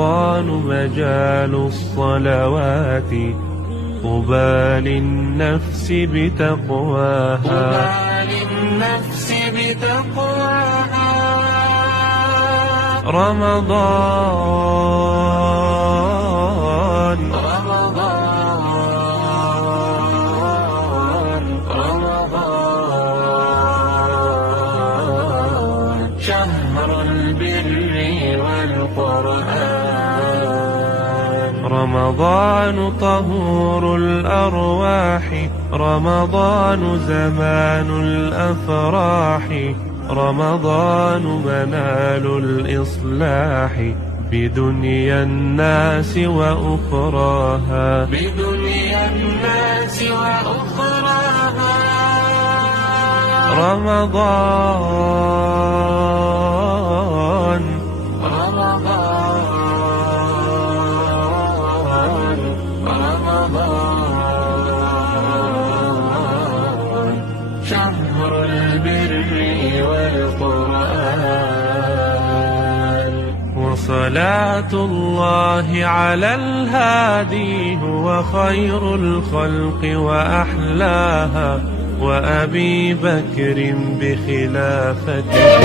مجال الصلوات طوبى للنفس بتقواها رمضان شهر البر والقرآن رمضان طهور الأرواح رمضان زمان الأفراح رمضان منال الإصلاح بدنيا الناس وأخراها رمضان شهر البر والقرآن وصلاة الله على الهادي هو خير الخلق وأحلاها وأبي بكر بخلافته